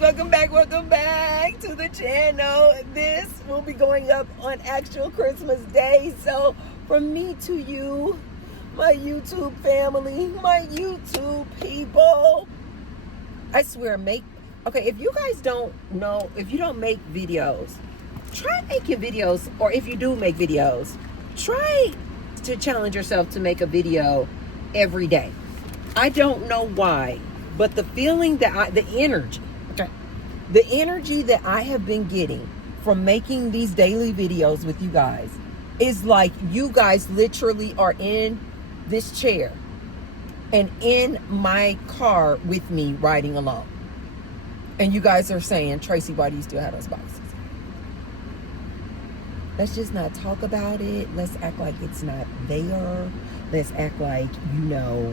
welcome back to the channel. This will be going up on actual Christmas Day. So from me to you, my YouTube family, my YouTube people, I swear, if you guys don't know, if you don't make videos, try making videos. Or if you do make videos, try to challenge yourself to make a video every day. I don't know why, but the feeling that the energy that I have been getting from making these daily videos with you guys is like you guys literally are in this chair and in my car with me riding along. And you guys are saying, Tracy, why do you still have those boxes? Let's just not talk about it. Let's act like it's not there. Let's act like,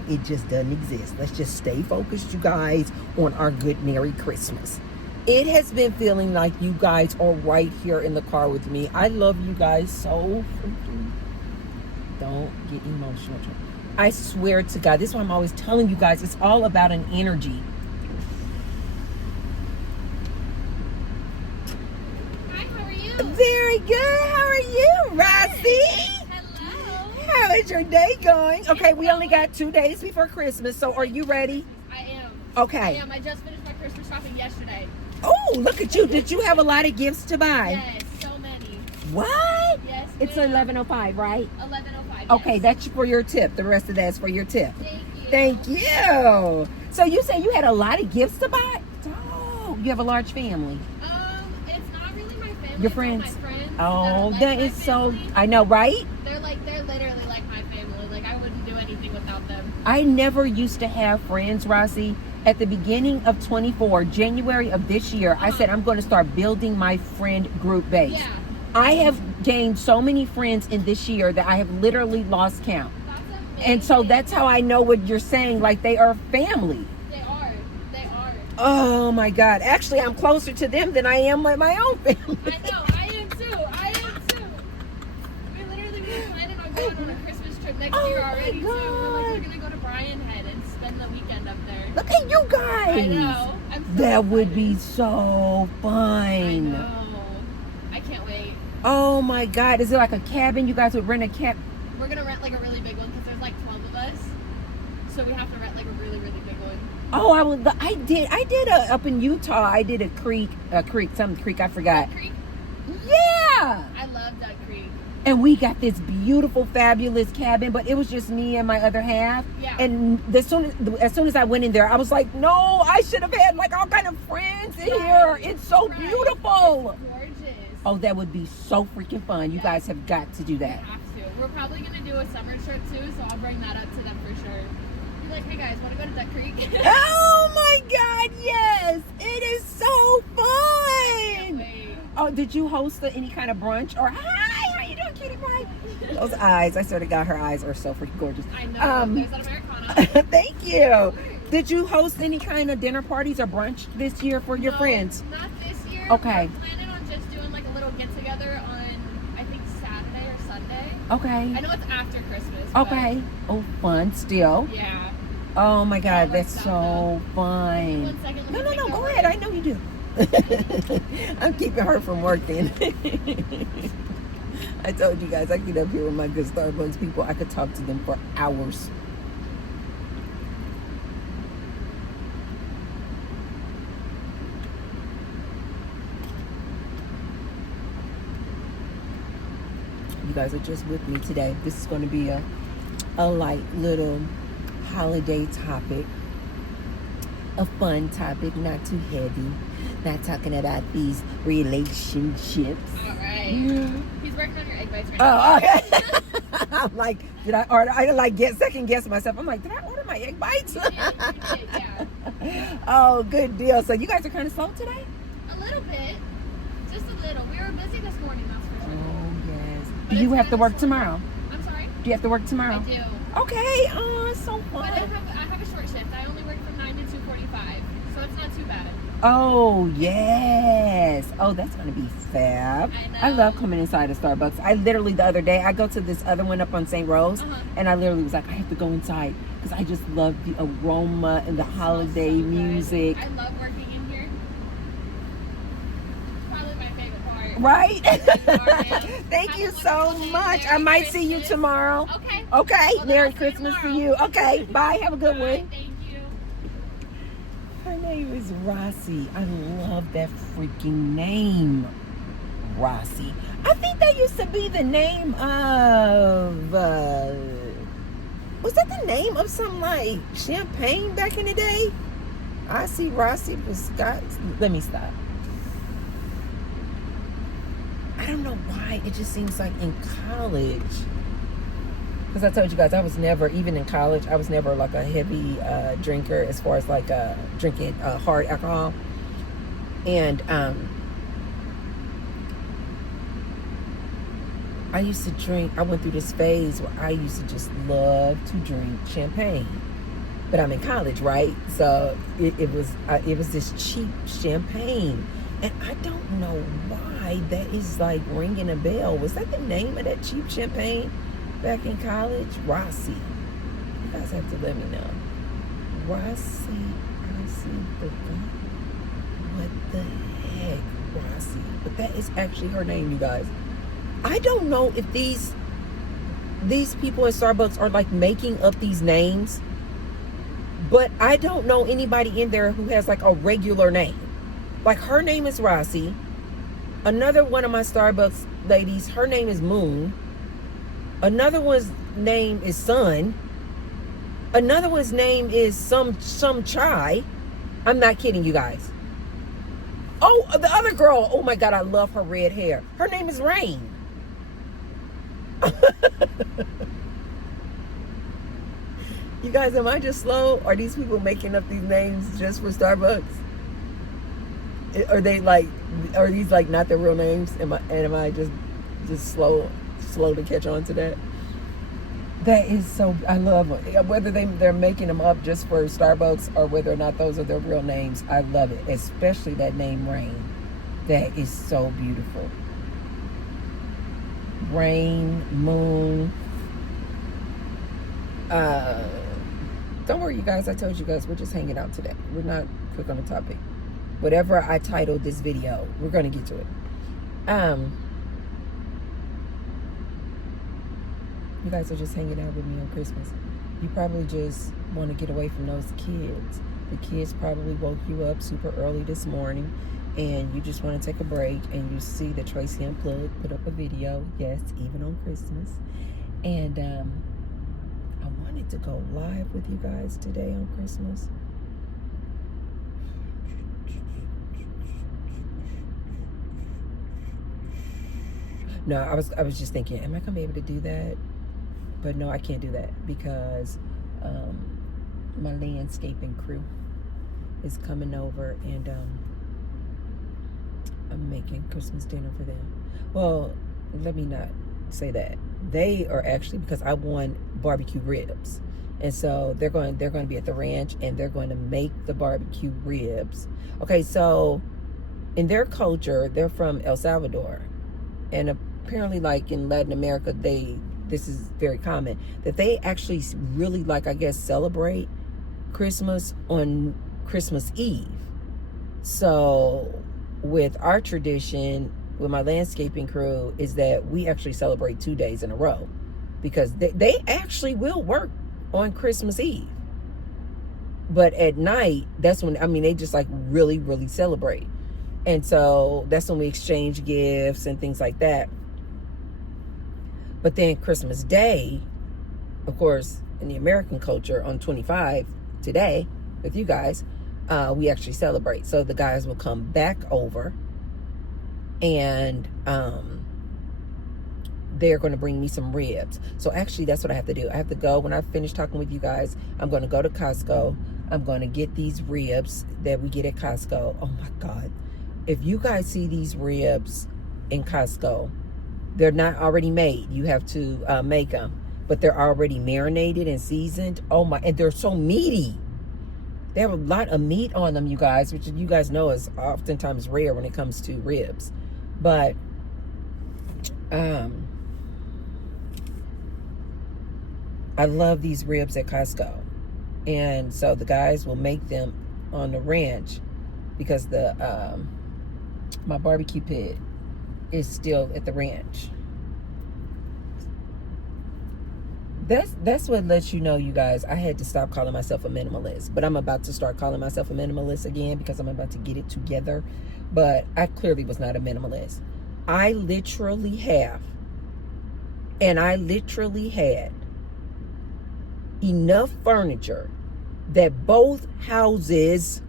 it just doesn't exist. Let's just stay focused, you guys, on our good Merry Christmas. It has been feeling like you guys are right here in the car with me. I love you guys so freaking. Don't get emotional. I swear to God, this is why I'm always telling you guys, it's all about an energy. Hi, how are you? Very good. How are you, Rossi? Hello. How is your day going? Okay, we only got 2 days before Christmas, so are you ready? I am. Okay. I am. I just finished my Christmas shopping yesterday. Oh, look at you. Did you have a lot of gifts to buy? Yes, so many. What? Yes, It's ma'am. 11:05, right? 11:05. Okay, yes. that's for your tip. The rest of that's for your tip. Thank you. Thank you. So you say you had a lot of gifts to buy? Oh, you have a large family. It's not really my family. Your it's all friends? my friends. Oh, like that my is so, family. I know, right? They're literally like my family. Like I wouldn't do anything without them. I never used to have friends, Rossi. At the beginning of 24, January of this year, I said I'm going to start building my friend group base. Yeah. I have gained so many friends in this year that I have literally lost count. That's amazing. And so that's how I know what you're saying, like they are family. They are. They are. Oh my God. Actually, I'm closer to them than I am with my own family. I know. I am too. We literally were planning on going on a Christmas trip next year my already too. God. We're gonna go to Bryan Head and spend the weekend up there. Look at you guys. I know. I'm so That would excited. be so fun. I know. I can't wait. Oh my God. Is it like a cabin? You guys would rent a cabin? We're gonna rent like a really big one because there's like 12 of us, so we have to rent like a really big one. Oh, I did up in Utah. I did some creek, I forgot. Duck Creek. Yeah. I love Duck Creek. And we got this beautiful, fabulous cabin, but it was just me and my other half. Yeah. And as soon as I went in there, I was like, no, I should have had like all kind of friends in here. It's so Right. beautiful. It's gorgeous. Oh, that would be so freaking fun. You guys have got to do We that. have to. We're probably gonna do a summer trip too, so I'll bring that up to them for sure. Be like, hey guys, want to go to Duck Creek? Oh my God, yes. It is so fun. Wait. Oh, did you host any kind of brunch? Or, hi, how you doing, kitty pie? Those eyes, I swear to God, her eyes are so freaking gorgeous. I know. There's that Americana. Thank you. Did you host any kind of dinner parties or brunch this year for your No, friends? Not this year. Okay. We're planning on just doing like a little get together on, I think, Saturday or Sunday. Okay. I know it's after Christmas. but Okay. Oh, fun still. Yeah. Oh my God, like that's that, so fun. 1 second. No, let me take go over. ahead. I know you do. I'm keeping her from working. I told you guys, I get up here with my good Starbucks people. I could talk to them for hours. You guys are just with me today. This is going to be a light little holiday topic. A fun topic, not too heavy. Not talking about these relationships. All right. Yeah. He's working on your egg bites right now. Oh, okay. I'm like, did I order? I like second guess myself. I'm like, did I order my egg bites? You did, yeah. Oh, good deal. So you guys are kind of slow today? A little bit. Just a little. We were busy this morning, that's for sure. Oh, yes. But Do you it's have to kinda work slow. tomorrow? I'm sorry? Do you have to work tomorrow? I do. Okay. Oh, it's so But I fun. have a short shift. I only work from 9 to 2:45, so it's not too bad. Oh, yes. Oh, that's going to be fab. I know. I love coming inside a Starbucks. I literally, the other day, I go to this other one up on St. Rose, and I literally was like, I have to go inside because I just love the aroma and the It smells holiday so good. music. I love working in here. Right? Thank Thank you so much. I might see you tomorrow. Okay. Okay. Well, Merry I'll see you Christmas to tomorrow. you. Okay. Bye. Have a good Bye. one. Thank you. Her name is Rossi. I love that freaking name. Rossi. I think that used to be the name of was that the name of some like champagne back in the day? I see Rossi was got. Let me stop. I don't know why it just seems like in college, because I told you guys I was never, even in college, I was never like a heavy drinker as far as like drinking hard alcohol. And I used to drink, I went through this phase where I used to just love to drink champagne. But I'm in college, right? So it was this cheap champagne. And I don't know why that is like ringing a bell. Was that the name of that cheap champagne back in college? Rossi. You guys have to let me know. Rossi. What the heck? Rossi. But that is actually her name, you guys. I don't know if these people at Starbucks are like making up these names, but I don't know anybody in there who has like a regular name. Like her name is Rossi. Another one of my Starbucks ladies, her name is Moon. Another one's name is Sun. Another one's name is some Chai. I'm not kidding you guys. Oh, the other girl. Oh my God, I love her red hair. Her name is Rain. You guys, am I just slow? Are these people making up these names just for Starbucks? Are they like, are these like not their real names? Am I just slow to catch on to that? That is so, I love it. Whether they're making them up just for Starbucks or whether or not those are their real names, I love it. Especially that name Rain. That is so beautiful. Rain, Moon. Don't worry, you guys. I told you guys we're just hanging out today. We're not quick on the topic. Whatever I titled this video, we're going to get to it. You guys are just hanging out with me on Christmas. You probably just want to get away from those kids. The kids probably woke you up super early this morning and you just want to take a break, and you see that Tracy Unplugged put up a video, yes, even on Christmas. And I wanted to go live with you guys today on Christmas. No, I was just thinking, am I gonna be able to do that? But no, I can't do that because my landscaping crew is coming over, and I'm making Christmas dinner for them. Well, let me not say that. They are actually, because I won barbecue ribs, and so they're going to be at the ranch, and they're going to make the barbecue ribs. Okay, so in their culture, they're from El Salvador, and apparently, like in Latin America, this is very common that they actually really, like, I guess, celebrate Christmas on Christmas Eve. So with our tradition, with my landscaping crew, is that we actually celebrate 2 days in a row, because they actually will work on Christmas Eve. But at night, that's when, I mean, they just like really, really celebrate. And so that's when we exchange gifts and things like that. But then Christmas Day, of course, in the American culture, on 25 today with you guys, we actually celebrate. So the guys will come back over, and they're going to bring me some ribs. So actually, that's what I have to do. I have to go, when I finish talking with you guys, I'm going to go to Costco. I'm going to get these ribs that we get at Costco. Oh my God. If you guys see these ribs in Costco, they're not already made. You have to make them, but they're already marinated and seasoned. Oh my, and they're so meaty. They have a lot of meat on them, you guys, which you guys know is oftentimes rare when it comes to ribs. But I love these ribs at Costco. And so the guys will make them on the ranch, because the my barbecue pit is still at the ranch. That's what lets you know, you guys, I had to stop calling myself a minimalist. But I'm about to start calling myself a minimalist again because I'm about to get it together. But I clearly was not a minimalist. I literally had enough furniture that both houses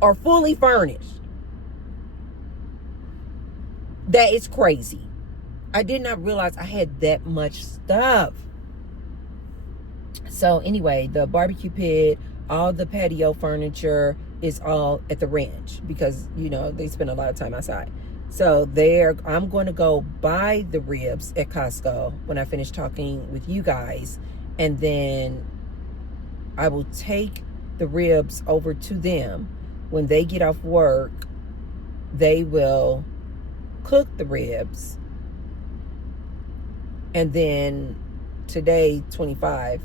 are fully furnished. That is crazy. I did not realize I had that much stuff. So anyway, the barbecue pit, all the patio furniture is all at the ranch because, you know, they spend a lot of time outside. So I'm going to go buy the ribs at Costco when I finish talking with you guys. And then I will take the ribs over to them. When they get off work, they will cook the ribs. And then today, 25,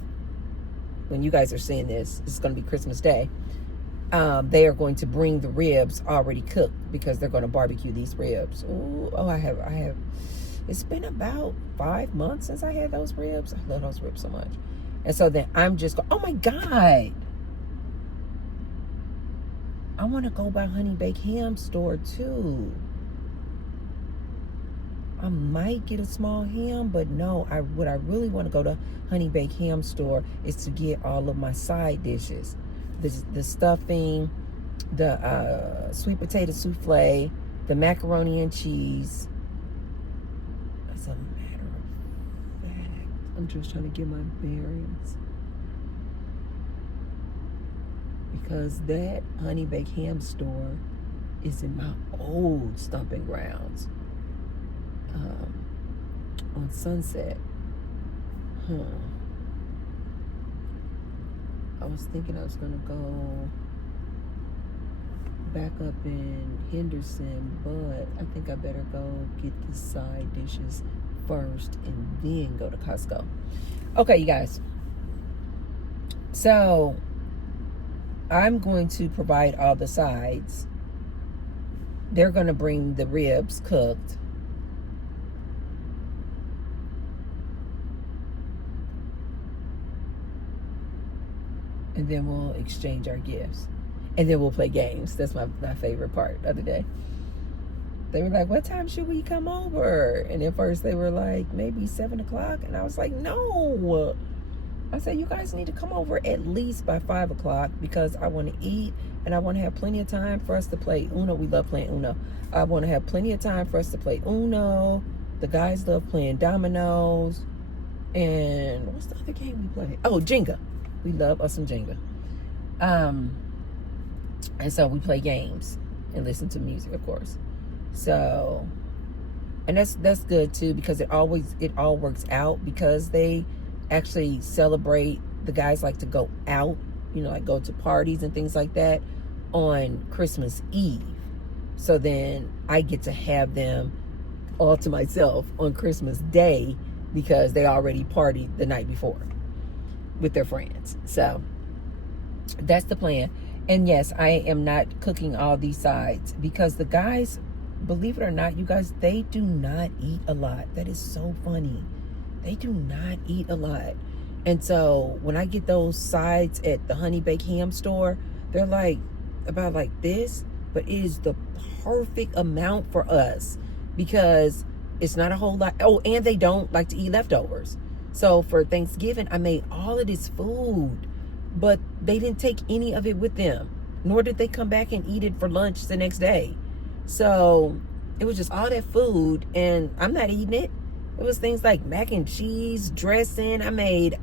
when you guys are seeing this, it's going to be Christmas Day. They are going to bring the ribs already cooked because they're going to barbecue these ribs. Ooh, I have. It's been about 5 months since I had those ribs. I love those ribs so much. And so then I'm just going, oh my God. I want to go by Honey Baked Ham store too. I might get a small ham, but no, what I really want to go to Honey Baked Ham store is to get all of my side dishes. The stuffing, the sweet potato souffle, the macaroni and cheese. As a matter of fact, I'm just trying to get my bearings. Because that Honey Baked Ham store is in my old stomping grounds. On Sunset. I was thinking I was gonna go back up in Henderson, but I think I better go get the side dishes first and then go to Costco. Okay, you guys. So I'm going to provide all the sides. They're gonna bring the ribs cooked. And then we'll exchange our gifts. And then we'll play games. That's my favorite part of the day. They were like, what time should we come over? And at first they were like, maybe 7 o'clock. And I was like, no. I said, you guys need to come over at least by 5 o'clock because I want to eat and I want to have plenty of time for us to play Uno. We love playing Uno. I want to have plenty of time for us to play Uno. The guys love playing dominoes. And what's the other game we play? Oh, Jenga. We love us some Jenga. And so we play games and listen to music, of course. So, and that's good too because it all works out because they actually celebrate. The guys like to go out, you know, like go to parties and things like that on Christmas Eve. So then I get to have them all to myself on Christmas Day because they already partied the night before with their friends. So that's the plan. And yes, I am not cooking all these sides because the guys, believe it or not, you guys, they do not eat a lot. That is so funny. They do not eat a lot. And so when I get those sides at the Honey Baked Ham store, they're like about like this, but it is the perfect amount for us because it's not a whole lot. Oh, and they don't like to eat leftovers. So for Thanksgiving, I made all of this food, but they didn't take any of it with them, nor did they come back and eat it for lunch the next day. So it was just all that food, and I'm not eating it. It was things like mac and cheese, dressing. I made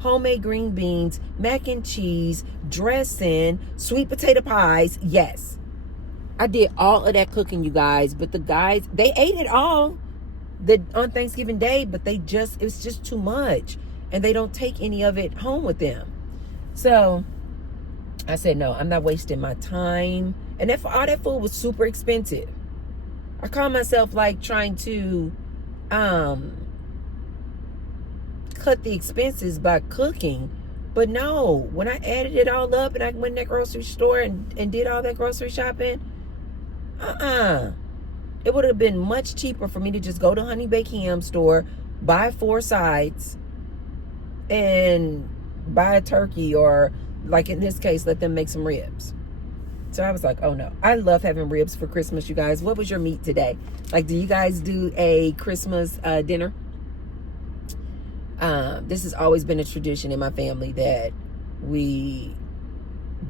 homemade green beans, mac and cheese, dressing, sweet potato pies. Yes, I did all of that cooking, you guys, but the guys, they ate it all on Thanksgiving Day, but it was just too much, and they don't take any of it home with them. So I said, no, I'm not wasting my time. And all that food was super expensive. I call myself like trying to cut the expenses by cooking, but no, when I added it all up and I went in that grocery store and did all that grocery shopping, It would have been much cheaper for me to just go to Honey Baked Ham store, buy 4 sides, and buy a turkey, or like in this case, let them make some ribs. So I was like, oh no. I love having ribs for Christmas, you guys. What was your meat today? Like, do you guys do a Christmas dinner? This has always been a tradition in my family that we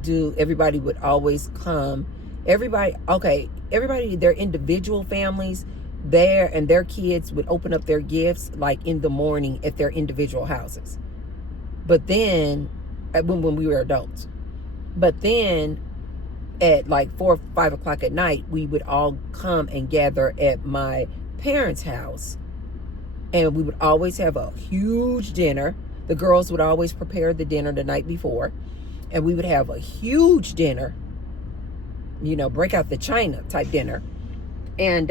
do. Everybody would always come. Everybody, their individual families, their kids would open up their gifts like in the morning at their individual houses. But then, when we were adults, but then at like 4 or 5 o'clock at night, we would all come and gather at my parents' house, and we would always have a huge dinner. The girls would always prepare the dinner the night before, and we would have a huge dinner, you know, break out the china type dinner. And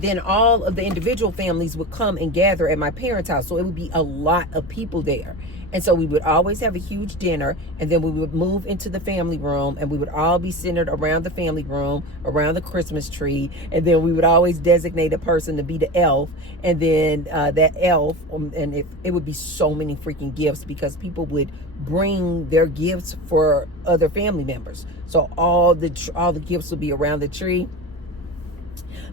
then all of the individual families would come and gather at my parents' house. So it would be a lot of people there. And so we would always have a huge dinner, and then we would move into the family room, and we would all be centered around the family room, around the Christmas tree. And then we would always designate a person to be the elf. And then that elf, and it would be so many freaking gifts, because people would bring their gifts for other family members. So all the gifts would be around the tree.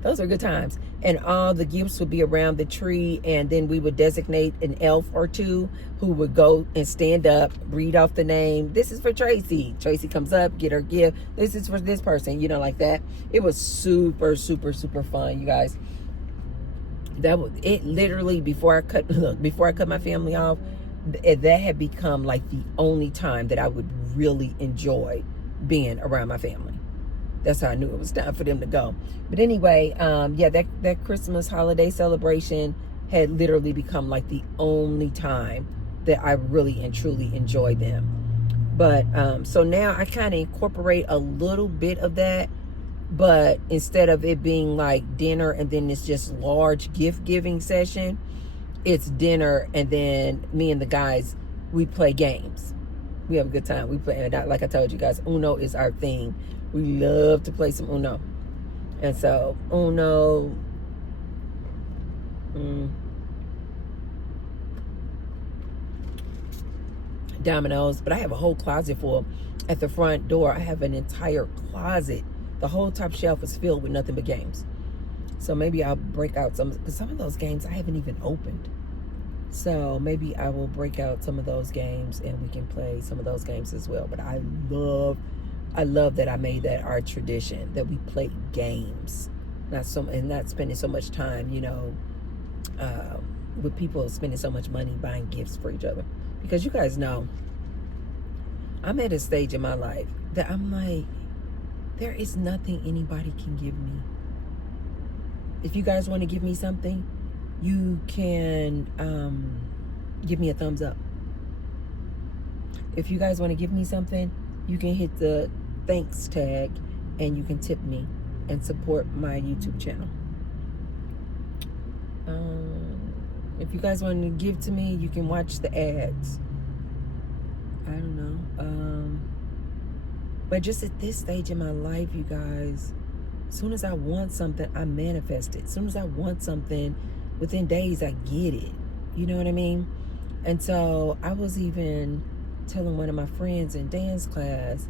Those are good times. And all the gifts would be around the tree, and then we would designate an elf or two who would go and stand up, read off the name. This is for Tracy. Tracy comes up, get her gift. This is for this person, you know, like that. It was super, super, super fun, you guys. That was it. Literally, before I cut my family off, that had become like the only time that I would really enjoy being around my family. That's how I knew it was time for them to go. But anyway, yeah, that Christmas holiday celebration had literally become like the only time that I really and truly enjoyed them. But so now I kind of incorporate a little bit of that, but instead of it being like dinner and then it's just large gift giving session, it's dinner, and then me and the guys, we play games. We have a good time. We play, like I told you guys, Uno is our thing. We love to play some Uno. And so, Uno, dominoes. But I have a whole closet full. At the front door, I have an entire closet. The whole top shelf is filled with nothing but games. So maybe I'll break out because some of those games I haven't even opened. So maybe I will break out some of those games, and we can play some of those games as well. But I love that I made that our tradition, that we play games, not spending so much time, you know, with people spending so much money buying gifts for each other. Because you guys know, I'm at a stage in my life that I'm like, there is nothing anybody can give me. If you guys want to give me something, you can give me a thumbs up. If you guys want to give me something, you can hit the thanks tag, and you can tip me and support my YouTube channel. If you guys want to give to me, you can watch the ads. I don't know. But just at this stage in my life, you guys, as soon as I want something, I manifest it. As soon as I want something, within days, I get it. You know what I mean? And so I was even telling one of my friends in dance class,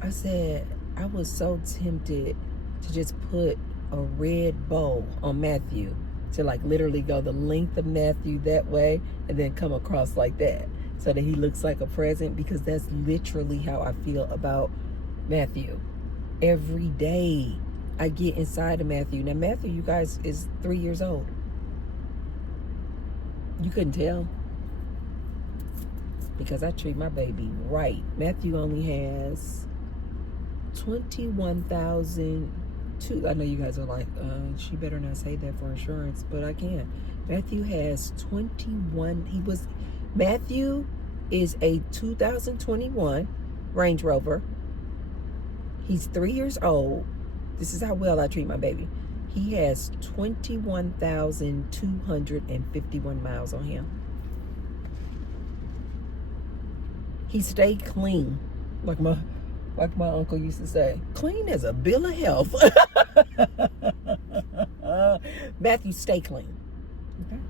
I said, I was so tempted to just put a red bow on Matthew, to like literally go the length of Matthew that way and then come across like that, so that he looks like a present, because that's literally how I feel about Matthew. Every day I get inside of Matthew. Now Matthew, you guys, is 3 years old. You couldn't tell, because I treat my baby right. Matthew only has 21,000. I know you guys are like, she better not say that for insurance, but I can. Matthew has 21. Matthew is a 2021 Range Rover. He's 3 years old. This is how well I treat my baby. He has 21,251 miles on him. He stayed clean. Like my uncle used to say, clean as a bill of health. Matthew, stay clean. Okay.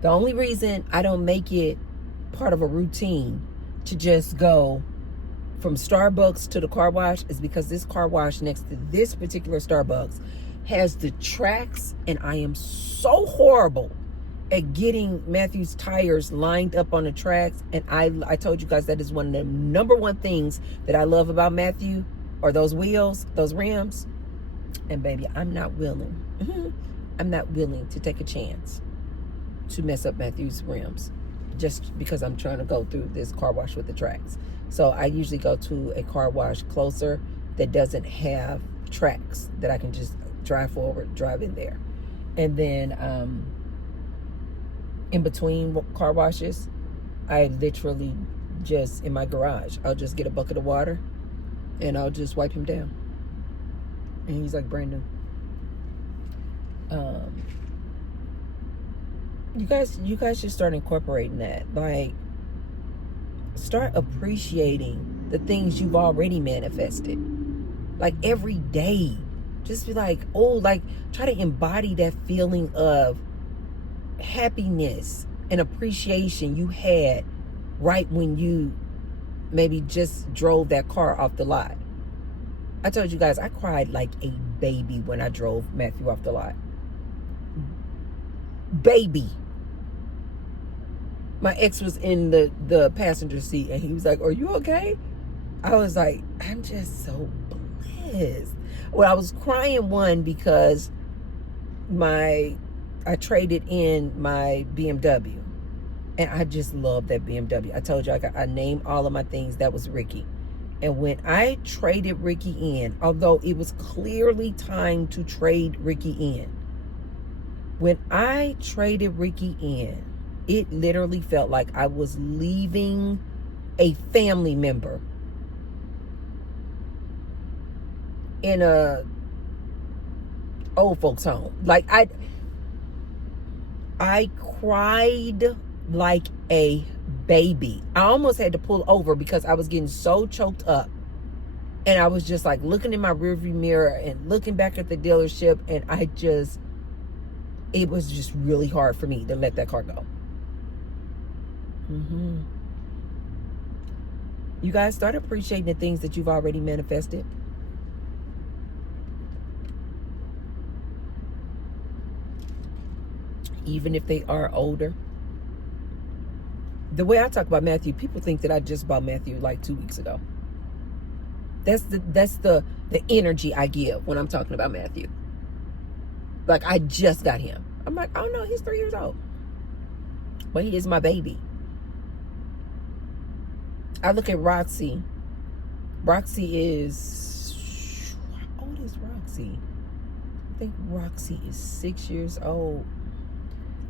The only reason I don't make it part of a routine to just go from Starbucks to the car wash is because this car wash next to this particular Starbucks has the tracks, and I am so horrible at getting Matthew's tires lined up on the tracks. And I told you guys that is one of the number one things that I love about Matthew, or those wheels, those rims. And baby, I'm not willing to take a chance to mess up Matthew's rims just because I'm trying to go through this car wash with the tracks. So I usually go to a car wash closer that doesn't have tracks, that I can just drive forward, drive in there. And then in between car washes, I literally just, in my garage, I'll just get a bucket of water and I'll just wipe him down. And he's like brand new. You guys should start incorporating that. Like, start appreciating the things you've already manifested. Like, every day. Just be like, oh, like, try to embody that feeling of happiness and appreciation you had right when you maybe just drove that car off the lot. I told you guys, I cried like a baby when I drove Matthew off the lot. Baby. My ex was in the passenger seat and he was like, are you okay? I was like, I'm just so blessed. Well, I was crying, one, because I traded in my BMW. And I just love that BMW. I told you I named all of my things. That was Ricky. And when I traded Ricky in, although it was clearly time to trade Ricky in, when I traded Ricky in, it literally felt like I was leaving a family member in a old folks home. Like, I cried like a baby. I almost had to pull over because I was getting so choked up. And I was just like looking in my rearview mirror and looking back at the dealership, and it was just really hard for me to let that car go. You guys, start appreciating the things that you've already manifested. Even if they are older. The way I talk about Matthew, people think that I just bought Matthew like 2 weeks ago. That's the energy I give when I'm talking about Matthew. Like, I just got him. I'm like, oh no, he's 3 years old. But he is my baby. I look at Roxy. Roxy is, how old is Roxy? I think Roxy is 6 years old.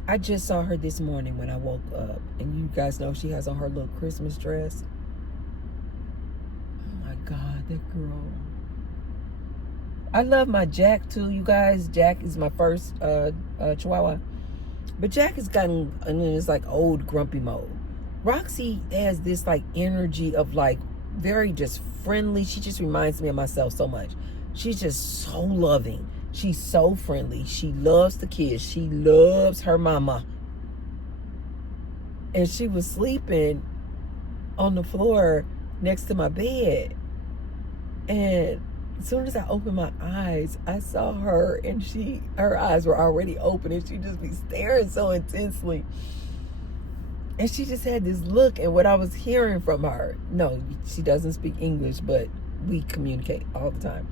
I just saw her this morning when I woke up. And you guys know she has on her little Christmas dress. Oh my God, that girl. I love my Jack too, you guys. Jack is my first Chihuahua. But Jack has gotten in this like old grumpy mode. Roxy has this like energy of like very just friendly. She just reminds me of myself so much. She's just so loving. She's so friendly. She loves the kids. She loves her mama. And she was sleeping on the floor next to my bed. And as soon as I opened my eyes, I saw her, and her eyes were already open, and she'd just be staring so intensely. And she just had this look, and what I was hearing from her, no, she doesn't speak English, but we communicate all the time.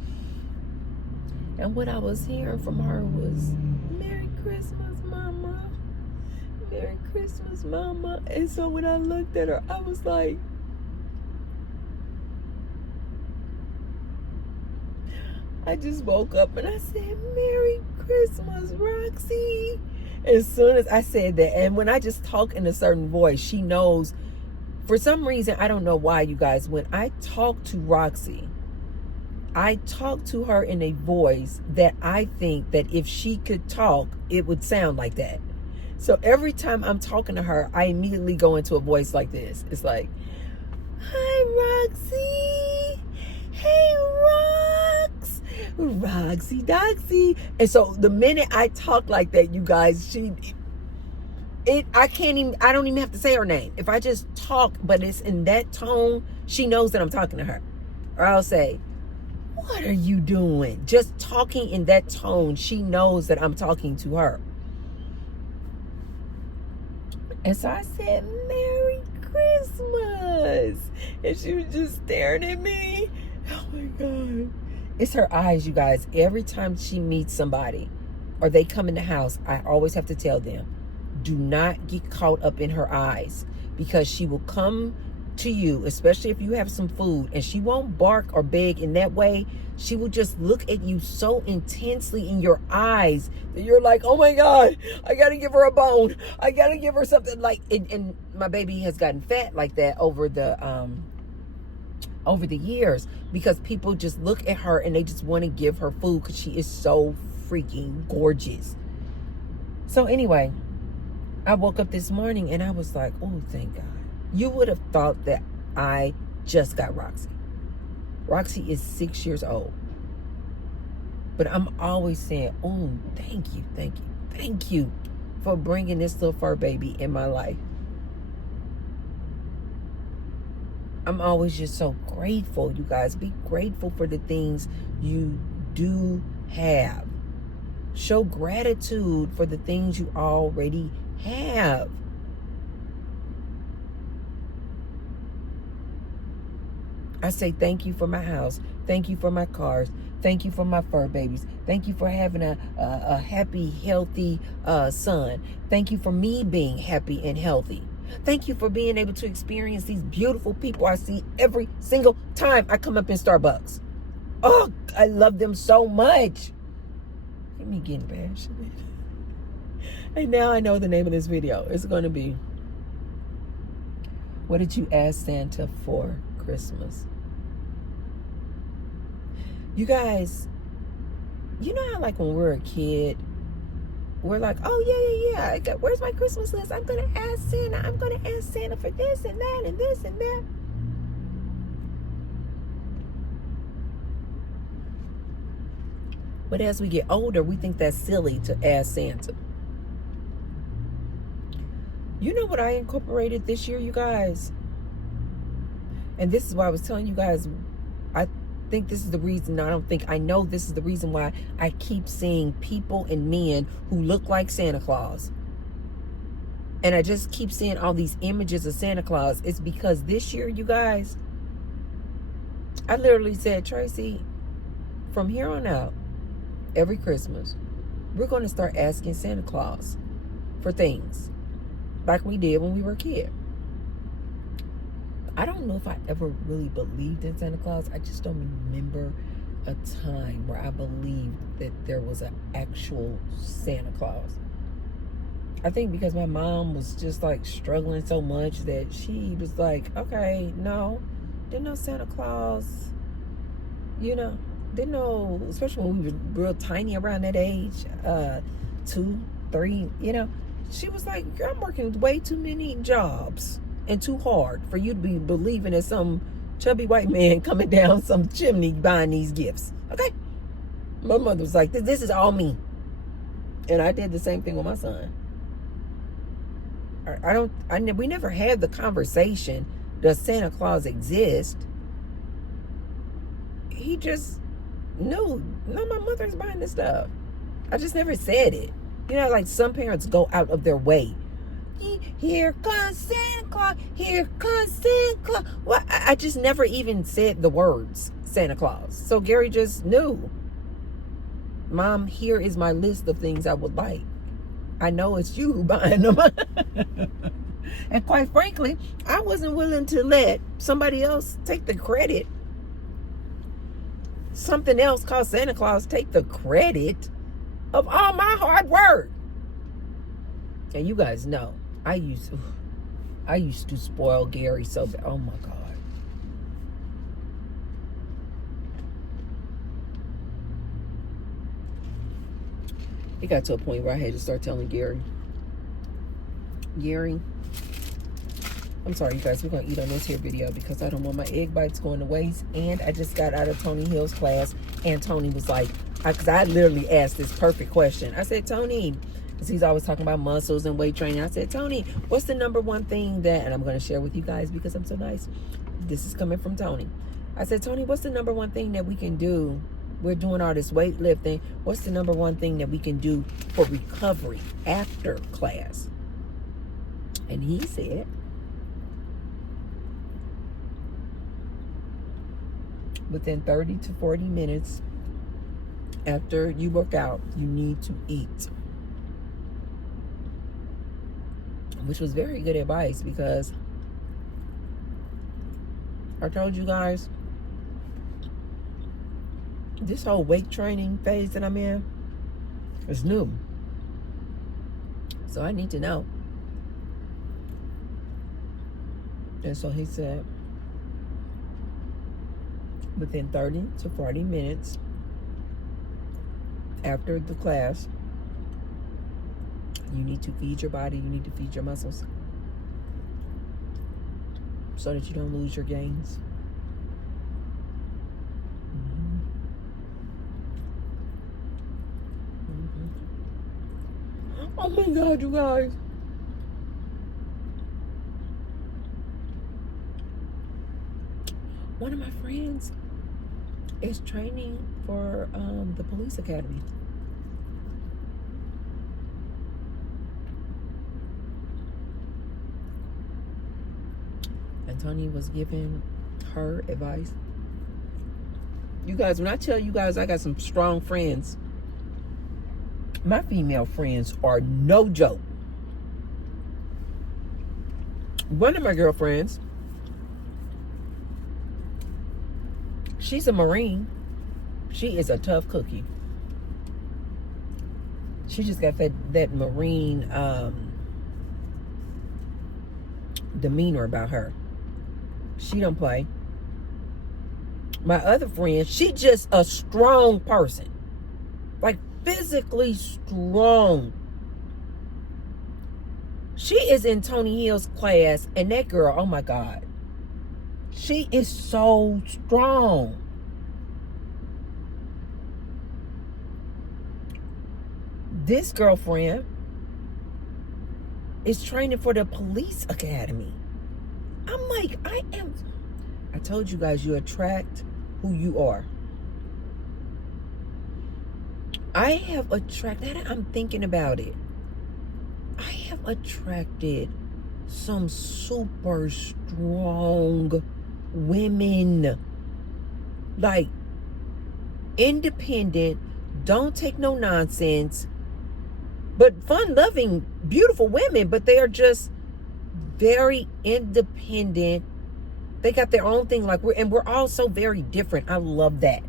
And what I was hearing from her was, Merry Christmas, Mama. Merry Christmas, Mama. And so when I looked at her, I was like, I just woke up and I said, Merry Christmas, Roxy. As soon as I said that, and when I just talk in a certain voice, she knows. For some reason, I don't know why, you guys, when I talk to Roxy, I talk to her in a voice that I think that if she could talk, it would sound like that. So every time I'm talking to her, I immediately go into a voice like this. It's like, hi, Roxy. Hey, Roxy Doxy. And so the minute I talk like that, you guys, I don't even have to say her name. If I just talk, but it's in that tone, she knows that I'm talking to her. Or I'll say, what are you doing? Just talking in that tone, she knows that I'm talking to her. And so I said, Merry Christmas. And she was just staring at me. Oh my God. It's her eyes, you guys. Every time she meets somebody or they come in the house, I always have to tell them, do not get caught up in her eyes, because she will come to you, especially if you have some food, and she won't bark or beg in that way. She will just look at you so intensely in your eyes that you're like, oh my God, I gotta give her a bone. I gotta give her something. Like, and my baby has gotten fat like that over the years, because people just look at her and they just want to give her food because she is so freaking gorgeous. So anyway, I woke up this morning and I was like, oh, thank God. You would have thought that I just got Roxy. Roxy is 6 years old. But I'm always saying, oh, thank you for bringing this little fur baby in my life. I'm always just so grateful, you guys. Be grateful for the things you do have. Show gratitude for the things you already have. I say thank you for my house. Thank you for my cars. Thank you for my fur babies. Thank you for having a happy, healthy son. Thank you for me being happy and healthy. Thank you for being able to experience these beautiful people I see every single time I come up in Starbucks. Oh, I love them so much. Get me getting passionate. And now I know the name of this video. It's going to be, what did you ask Santa for Christmas? You guys, you know how like when we're a kid, we're like, oh yeah. Where's my Christmas list? I'm going to ask Santa for this and that and this and that. But as we get older, we think that's silly to ask Santa. You know what I incorporated this year, you guys? And this is why I was telling you guys, I think this is the reason, I know this is the reason why I keep seeing people and men who look like Santa Claus. And I just keep seeing all these images of Santa Claus. It's because this year, you guys, I literally said, Tracy, from here on out, every Christmas, we're going to start asking Santa Claus for things like we did when we were a kid. I don't know if I ever really believed in Santa Claus. I just don't remember a time where I believed that there was an actual Santa Claus. I think because my mom was just like struggling so much that she was like, okay, no, didn't know Santa Claus, didn't know, especially when we were real tiny around that age, 2, 3, she was like, I'm working way too many jobs and too hard for you to be believing in some chubby white man coming down some chimney buying these gifts. Okay? My mother was like, this is all me. And I did the same thing with my son. We never had the conversation, does Santa Claus exist? He just knew, no, my mother's buying this stuff. I just never said it. Like some parents go out of their way. Here comes Santa Claus. Here comes Santa Claus. Well, I just never even said the words Santa Claus. So Gary just knew. Mom, here is my list of things I would like. I know it's you who buying them. And quite frankly, I wasn't willing to let somebody else take the credit. Something else called Santa Claus take the credit of all my hard work. And you guys know, I used to spoil Gary so bad. Oh my God. It got to a point where I had to start telling Gary, I'm sorry, you guys. We're going to eat on this here video because I don't want my egg bites going to waste. And I just got out of Tony Hill's class. And Tony was like, because I literally asked this perfect question. I said, Tony, because he's always talking about muscles and weight training. I said, Tony, what's the number one thing that, and I'm going to share with you guys because I'm so nice. This is coming from Tony. I said, Tony, what's the number one thing that we can do? We're doing all this weightlifting. What's the number one thing that we can do for recovery after class? And he said, within 30 to 40 minutes after you work out, you need to eat. Which was very good advice because I told you guys, this whole weight training phase that I'm in is new. So I need to know. And so he said, within 30 to 40 minutes after the class, you need to feed your body, you need to feed your muscles so that you don't lose your gains. Oh my God, you guys. One of my friends is training for the police academy. And Tony was giving her advice. You guys, when I tell you guys I got some strong friends, my female friends are no joke. One of my girlfriends, she's a Marine. She is a tough cookie. She just got that Marine demeanor about her. She don't play. My other friend, she just a strong person. Like physically strong. She is in Tony Hill's class, and that girl, oh my God. She is so strong. This girlfriend is training for the police academy. I'm like, I told you guys, you attract who you are. I have attracted, I'm thinking about it. I have attracted some super strong women. Like, independent, don't take no nonsense, but fun-loving, beautiful women, but they are just very independent. They got their own thing. Like we're all so very different. I love that.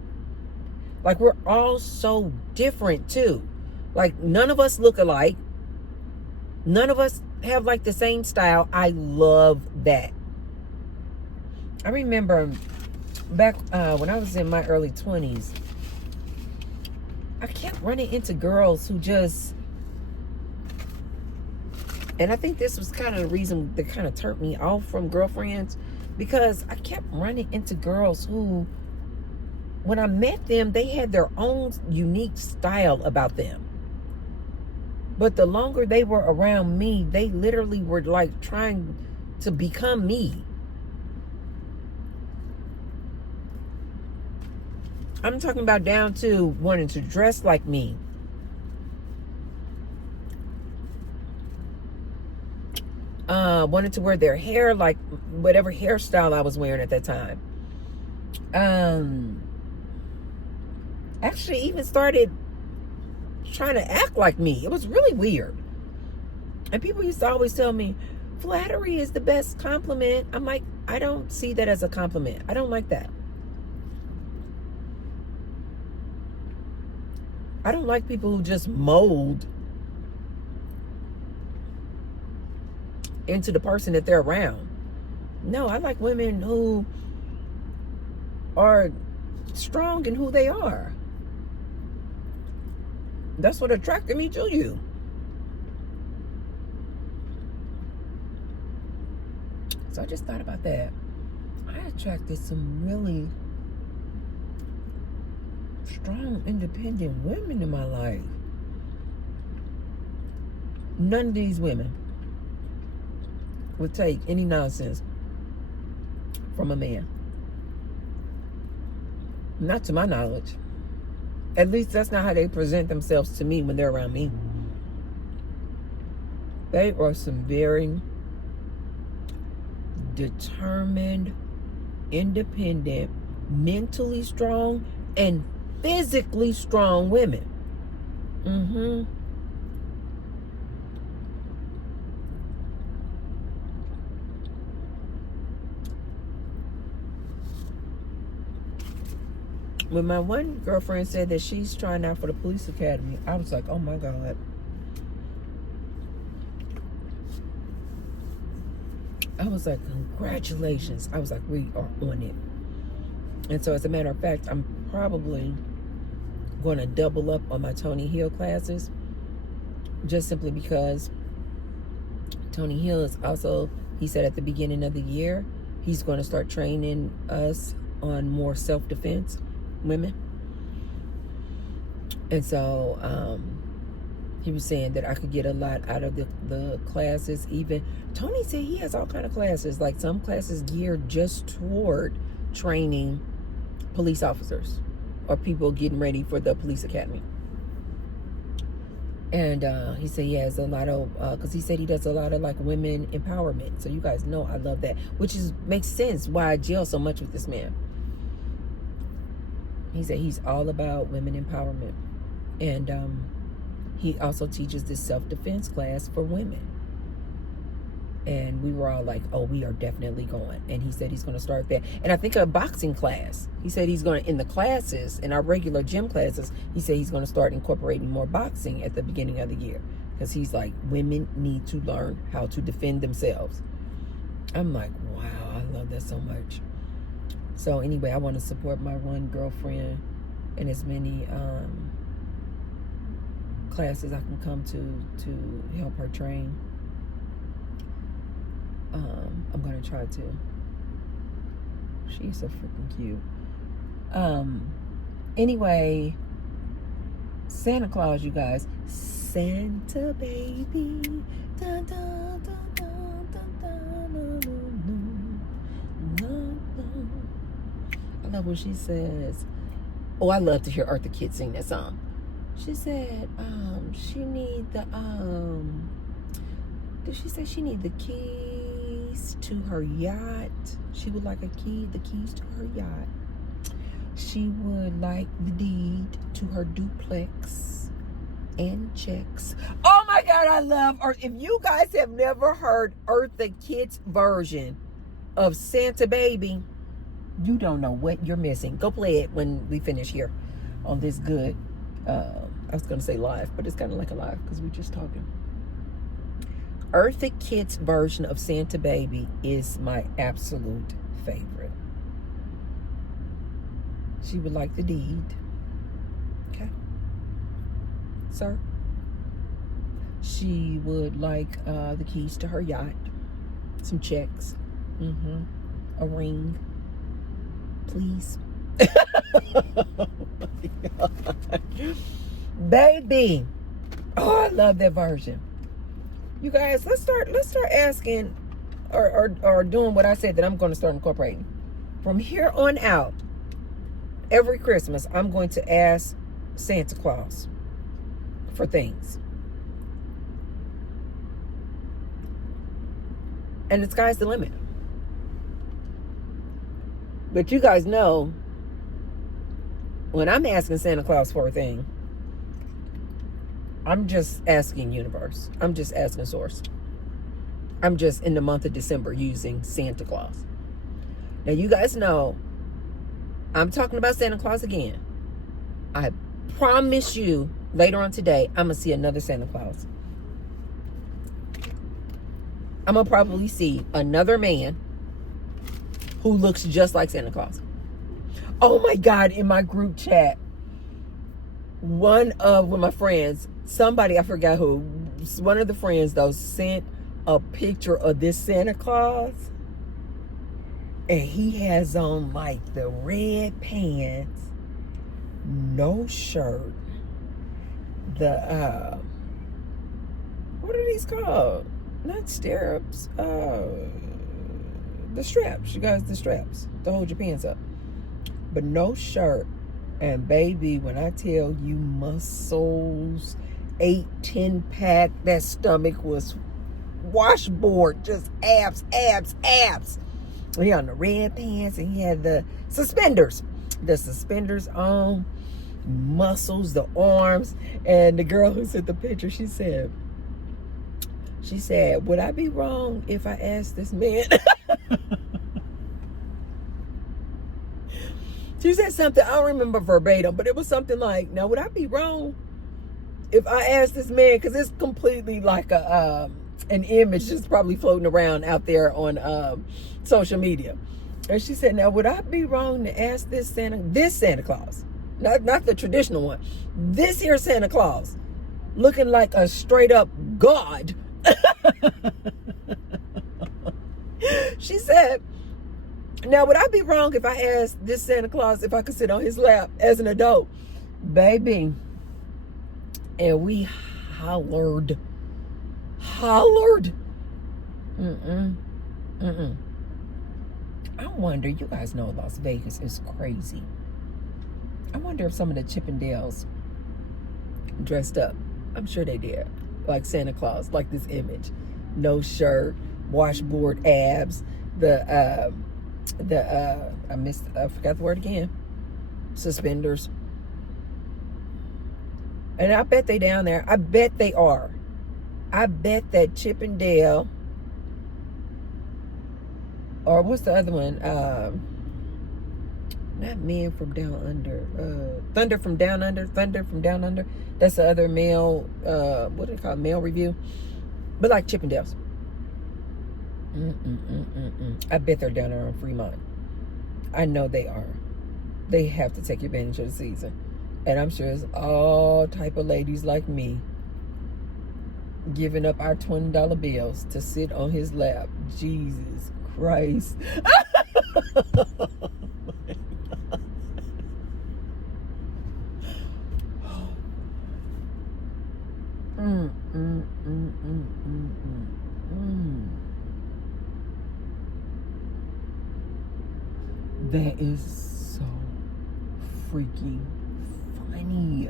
Like we're all so different too. Like none of us look alike. None of us have like the same style. I love that. I remember back when I was in my early 20s, I kept running into girls who just, and I think this was kind of the reason that kind of turned me off from girlfriends, because I kept running into girls who, when I met them, they had their own unique style about them. But the longer they were around me, they literally were like trying to become me. I'm talking about down to wanting to dress like me. Wanted to wear their hair like whatever hairstyle I was wearing at that time. Actually even started trying to act like me. It was really weird. And people used to always tell me, flattery is the best compliment. I'm like, I don't see that as a compliment. I don't like that. I don't like people who just mold into the person that they're around. No, I like women who are strong in who they are. That's what attracted me to you. So I just thought about that. I attracted some really strong, independent women in my life. None of these women would take any nonsense from a man. Not to my knowledge. At least that's not how they present themselves to me when they're around me. They are some very determined, independent, mentally strong, and physically strong women. When my one girlfriend said that she's trying out for the police academy, I was like, oh my God. I was like, congratulations. I was like, we are on it. And so as a matter of fact, I'm probably going to double up on my Tony Hill classes, just simply because Tony Hill is also, he said at the beginning of the year, he's going to start training us on more self-defense women. And so he was saying that I could get a lot out of the classes. Even Tony said he has all kind of classes, like some classes geared just toward training police officers or people getting ready for the police academy. And he said he has a lot of, because he said he does a lot of like women empowerment. So you guys know I love that, which makes sense why I gel so much with this man. He said he's all about women empowerment. And he also teaches this self-defense class for women. And we were all like, oh, we are definitely going. And he said he's going to start that. And I think a boxing class. He said he's going to, in the classes, in our regular gym classes, he said he's going to start incorporating more boxing at the beginning of the year. Because he's like, women need to learn how to defend themselves. I'm like, wow, I love that so much. So anyway, I want to support my one girlfriend in as many classes I can come to help her train. I'm going to try to. She's so freaking cute. Anyway, Santa Claus, you guys. Santa baby. Dun, dun, dun, dun, dun, dun, dun, dun, dun. I love when she says, oh, I love to hear Eartha Kitt sing that song. She said, she need the, did she say she need the keys to her yacht? She would like the keys to her yacht. She would like the deed to her duplex and checks. Oh my God, I love Eartha. If you guys have never heard Eartha Kitt's version of Santa Baby, you don't know what you're missing. Go play it when we finish here on this good, I was going to say live, but it's kind of like a live because we're just talking. Eartha Kitt's version of Santa Baby is my absolute favorite. She would like the deed. Okay. Sir. She would like the keys to her yacht. Some checks. A ring. Please. Oh my God. Baby. Oh, I love that version. You guys, let's start asking or doing what I said that I'm going to start incorporating. From here on out, every Christmas, I'm going to ask Santa Claus for things. And the sky's the limit. But you guys know, when I'm asking Santa Claus for a thing, I'm just asking universe. I'm just asking source. I'm just in the month of December using Santa Claus. Now you guys know, I'm talking about Santa Claus again. I promise you later on today, I'm going to see another Santa Claus. I'm going to probably see another man who looks just like Santa Claus. Oh my God, in my group chat, one of my friends, somebody, I forgot who, one of the friends though, sent a picture of this Santa Claus. And he has on like the red pants, no shirt, the what are these called? Not stirrups, the straps. You guys, the straps to hold your pants up, but no shirt. And baby, when I tell you muscles, 8-10 pack, that stomach was washboard, just abs. He on the red pants, and he had the suspenders on, muscles, the arms. And the girl who sent the picture, she said, would I be wrong if I asked this man? She said something, I don't remember verbatim, but it was something like, now would I be wrong if I asked this man, because it's completely like an image just probably floating around out there on social media. And she said, now would I be wrong to ask this Santa Claus, not the traditional one, this here Santa Claus, looking like a straight up god. She said, now would I be wrong if I asked this Santa Claus if I could sit on his lap as an adult? Baby, and we hollered. I wonder, you guys know Las Vegas is crazy. I wonder if some of the Chippendales dressed up. I'm sure they did. Like Santa Claus, like this image. No shirt, washboard abs, I forgot the word again. Suspenders. And I bet they down there. I bet they are. I bet that Chippendale, or what's the other one? Not Men from Down Under. Thunder from Down Under. That's the other male, what do they call it? Male review. But like Chippendales. I bet they're down there on Fremont. I know they are. They have to take advantage of the season. And I'm sure it's all type of ladies like me giving up our $20 bills to sit on his lap. Jesus Christ. That is so freaking funny.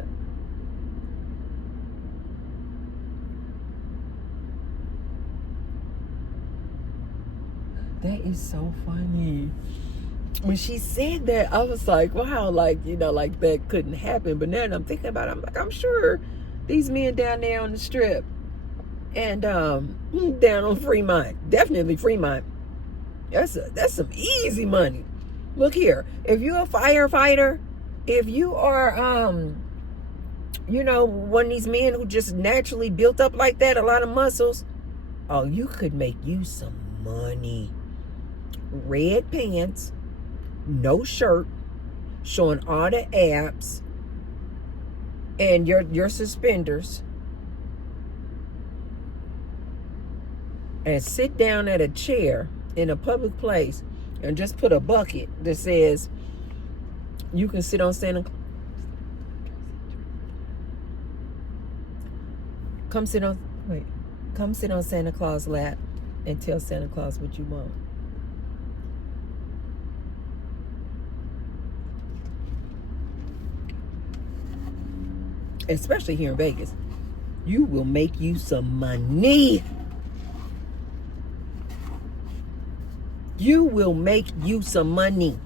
That is so funny. When she said that, I was like, wow, like, you know, like that couldn't happen. But now that I'm thinking about it, I'm like, I'm sure these men down there on the strip and down on Fremont, definitely Fremont, that's some easy money. Look here, if you're a firefighter, if you are, you know, one of these men who just naturally built up like that, a lot of muscles, oh, you could make you some money. Red pants, no shirt, showing all the abs, and your suspenders, and sit down at a chair in a public place and just put a bucket that says you can sit on Santa. Come sit on Santa Claus' lap and tell Santa Claus what you want. Especially here in Vegas, you will make you some money. You will make you some money.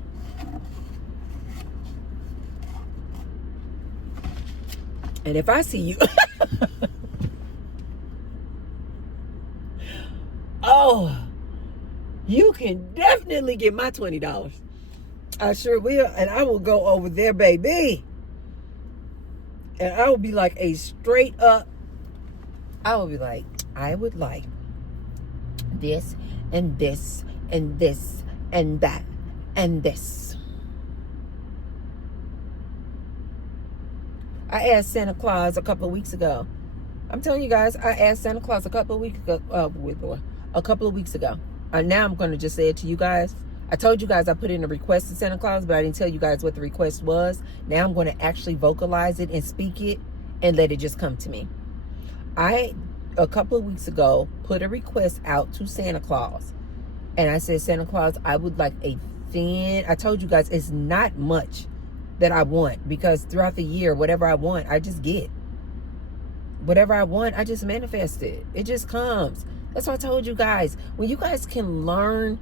And if I see you, oh, you can definitely get my $20. I sure will. And I will go over there, baby. And I will be like a straight up, I will be like, I would like this and this and this and that and this. I asked Santa Claus a couple of weeks ago. I'm telling you guys, I asked Santa Claus a couple of weeks ago. Now I'm going to just say it to you guys. I told you guys I put in a request to Santa Claus, but I didn't tell you guys what the request was. Now I'm going to actually vocalize it and speak it and let it just come to me. I, a couple of weeks ago, put a request out to Santa Claus. And I said, Santa Claus, I would like a thin, I told you guys it's not much that I want, because throughout the year, whatever I want, I just get. Whatever I want, I just manifest it. It just comes. That's why I told you guys, when you guys can learn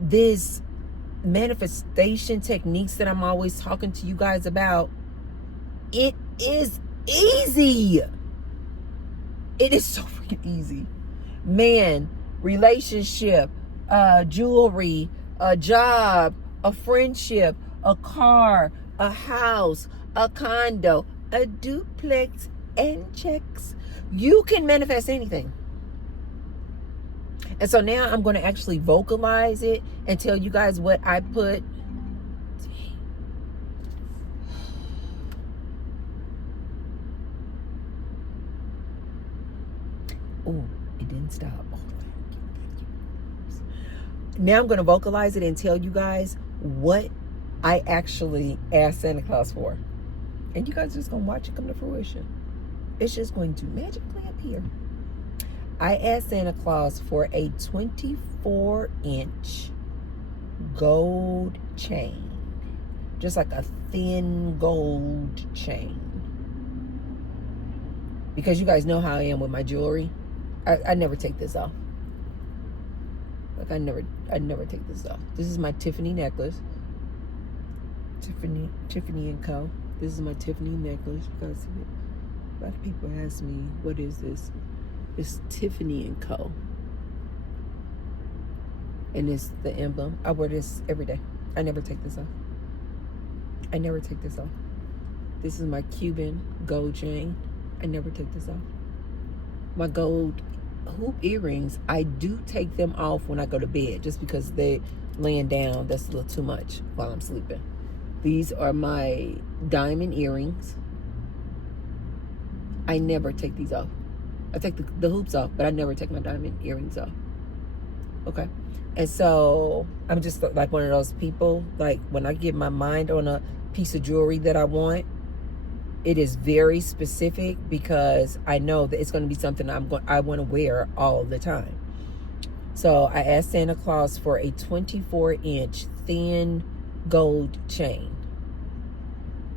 this manifestation techniques that I'm always talking to you guys about, it is easy. It is so freaking easy. Man, relationship, jewelry, a job, a friendship, a car, a house, a condo, a duplex, and checks. You can manifest anything. And so now I'm going to actually vocalize it and tell you guys what I put. Oh, it didn't stop. Oh, now I'm going to vocalize it and tell you guys what I actually asked Santa Claus for. And you guys are just going to watch it come to fruition. It's just going to magically appear. I asked Santa Claus for a 24-inch gold chain. Just like a thin gold chain. Because you guys know how I am with my jewelry. I never take this off. Like I never take this off. This is my Tiffany necklace. Tiffany & Co. This is my Tiffany necklace. Because a lot of people ask me, what is this? It's Tiffany & Co. And it's the emblem. I wear this every day. I never take this off. I never take this off. This is my Cuban gold chain. I never take this off. My gold hoop earrings, I do take them off when I go to bed, just because they laying down, that's a little too much while I'm sleeping. These are my diamond earrings. I never take these off. I take the hoops off, but I never take my diamond earrings off. Okay. And so I'm just like one of those people, like when I get my mind on a piece of jewelry that I want, it is very specific, because I know that it's going to be something I want to wear all the time. So I asked Santa Claus for a 24-inch thin gold chain,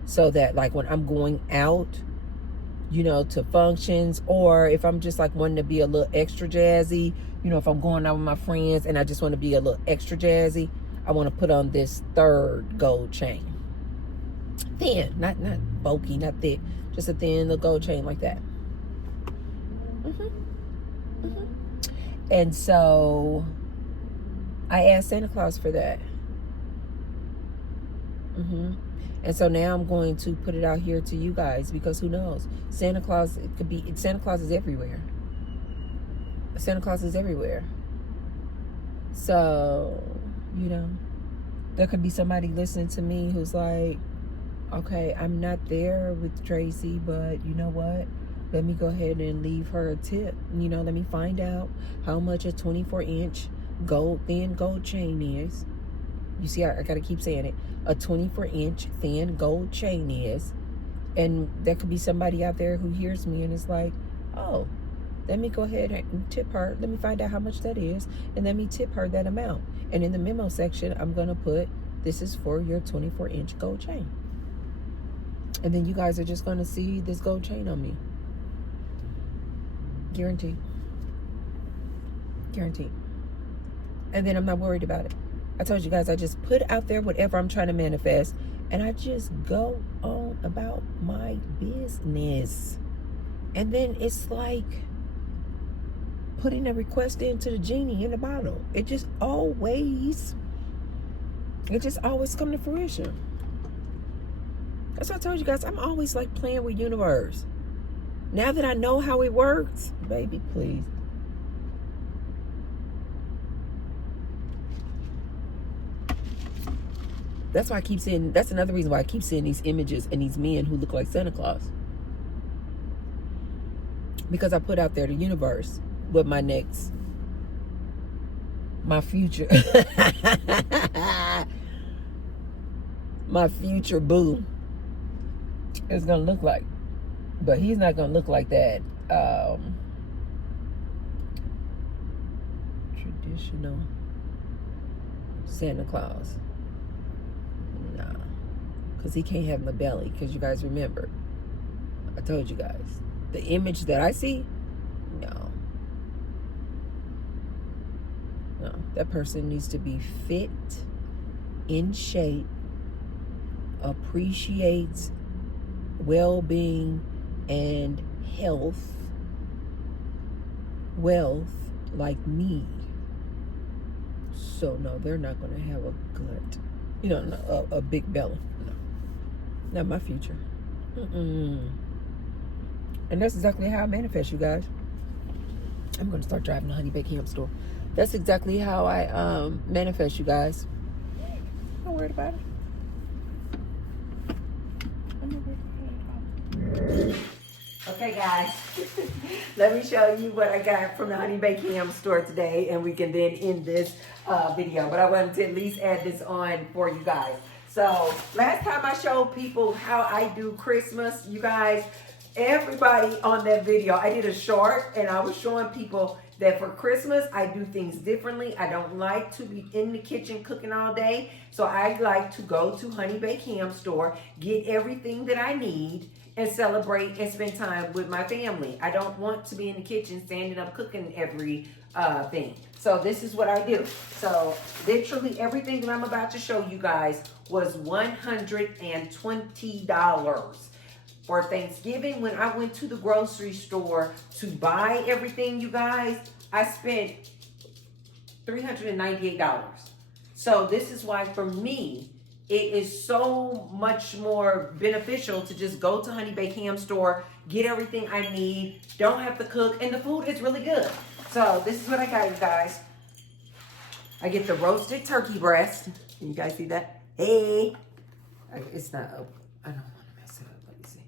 so that like when I'm going out, you know, to functions, or if I'm just like wanting to be a little extra jazzy, you know, if I'm going out with my friends and I just want to be a little extra jazzy, I want to put on this third gold chain. Thin, not bulky, not thick, just a thin little gold chain like that. And so I asked Santa Claus for that. And so now I'm going to put it out here to you guys, because who knows? Santa Claus, Santa Claus is everywhere. Santa Claus is everywhere. So, you know, there could be somebody listening to me who's like, okay, I'm not there with Tracy, but you know what? Let me go ahead and leave her a tip. You know, let me find out how much a 24-inch thin gold chain is. You see, I got to keep saying it. A 24-inch thin gold chain is. And there could be somebody out there who hears me and is like, oh, let me go ahead and tip her. Let me find out how much that is. And let me tip her that amount. And in the memo section, I'm going to put, this is for your 24-inch gold chain. And then you guys are just going to see this gold chain on me. Guaranteed. Guaranteed. And then I'm not worried about it. I told you guys, I just put out there whatever I'm trying to manifest, and I just go on about my business. And then it's like putting a request into the genie in the bottle. It just always come to fruition. That's what I told you guys. I'm always like playing with universe. Now that I know how it works, baby, please. That's why I keep seeing, that's another reason why I keep seeing these images and these men who look like Santa Claus. Because I put out there the universe what my next my future, my future boo is gonna look like. But he's not gonna look like that traditional Santa Claus. Nah, because he can't have my belly. Because you guys remember, I told you guys, the image that I see, no, that person needs to be fit, in shape, appreciates well-being and wealth like me. So no, they're not gonna have a gut, a big belly. No, not my future. And that's exactly how I manifest, you guys. I'm gonna start driving the Honey Baked Ham store. That's exactly how I manifest, you guys. I'm not worried about it. Okay, guys, let me show you what I got from the Honey Baked Ham store today, and we can then end this video. But I wanted to at least add this on for you guys. So last time I showed people how I do Christmas, you guys, everybody on that video, I did a short, and I was showing people that for Christmas, I do things differently. I don't like to be in the kitchen cooking all day. So I like to go to Honey Baked Ham store, get everything that I need, and celebrate and spend time with my family. I don't want to be in the kitchen standing up cooking every thing. So this is what I do. So literally everything that I'm about to show you guys was $120. For Thanksgiving, when I went to the grocery store to buy everything, you guys, I spent $398. So this is why for me, it is so much more beneficial to just go to Honey Baked Ham store, get everything I need, don't have to cook, and the food is really good. So this is what I got, you guys. I get the roasted turkey breast. Can you guys see that? Hey, it's not open. I don't want to mess it up. Let me see.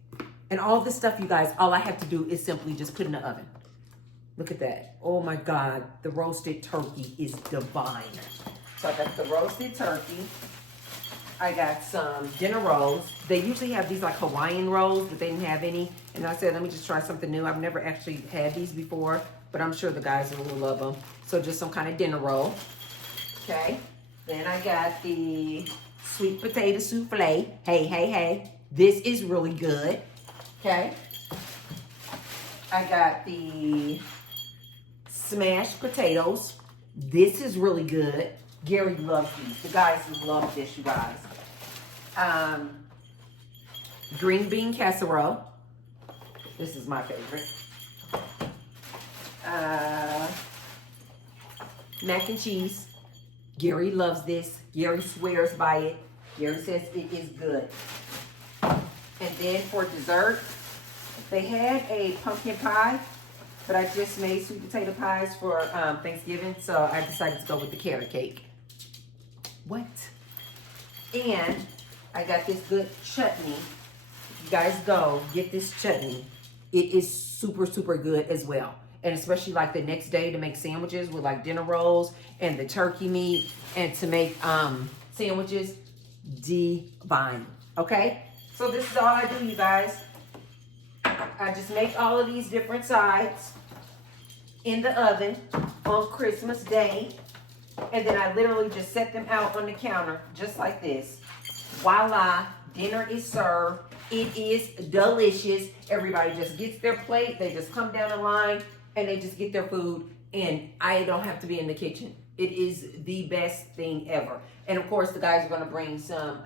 And all this stuff, you guys, all I have to do is simply just put in the oven. Look at that. Oh my God, the roasted turkey is divine. So I got the roasted turkey. I got some dinner rolls. They usually have these like Hawaiian rolls, but they didn't have any. And I said, let me just try something new. I've never actually had these before, but I'm sure the guys will love them. So just some kind of dinner roll. Okay. Then I got the sweet potato souffle. Hey. This is really good. Okay. I got the smashed potatoes. This is really good. Gary loves these. The guys love this, you guys. Green bean casserole. This is my favorite. Mac and cheese. Gary loves this. Gary swears by it. Gary says it is good. And then for dessert, they had a pumpkin pie, but I just made sweet potato pies for Thanksgiving, so I decided to go with the carrot cake. What? And I got this good chutney. You guys go get this chutney. It is super, super good as well. And especially like the next day to make sandwiches with like dinner rolls and the turkey meat and to make sandwiches, divine. Okay? So this is all I do, you guys. I just make all of these different sides in the oven on Christmas Day. And then I literally just set them out on the counter just like this. Voila, dinner is served. It is delicious. Everybody just gets their plate. They just come down the line and they just get their food. And I don't have to be in the kitchen. It is the best thing ever. And of course, the guys are going to bring some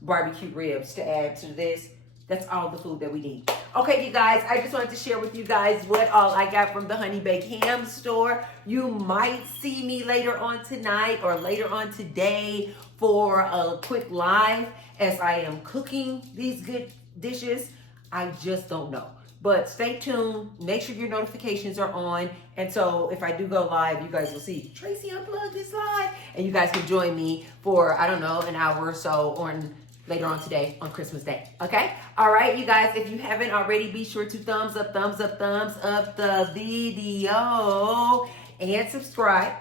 barbecue ribs to add to this. That's all the food that we need. Okay, you guys, I just wanted to share with you guys what all I got from the Honey Baked Ham store. You might see me later on tonight or later on today for a quick live as I am cooking these good dishes. I just don't know. But stay tuned. Make sure your notifications are on. And so if I do go live, you guys will see Tracy Unplugged is live. And you guys can join me for, I don't know, an hour or so on later on today on Christmas Day. Okay? All right, you guys, if you haven't already, be sure to thumbs up the video and subscribe.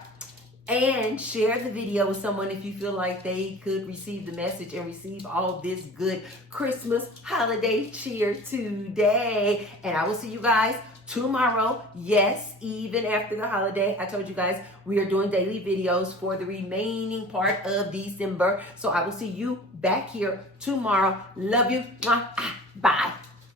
and share the video with someone if you feel like they could receive the message and receive all this good Christmas holiday cheer today. And I will see you guys tomorrow. Yes, even after the holiday. I told you guys we are doing daily videos for the remaining part of December. So I will see you back here tomorrow. Love you. Bye.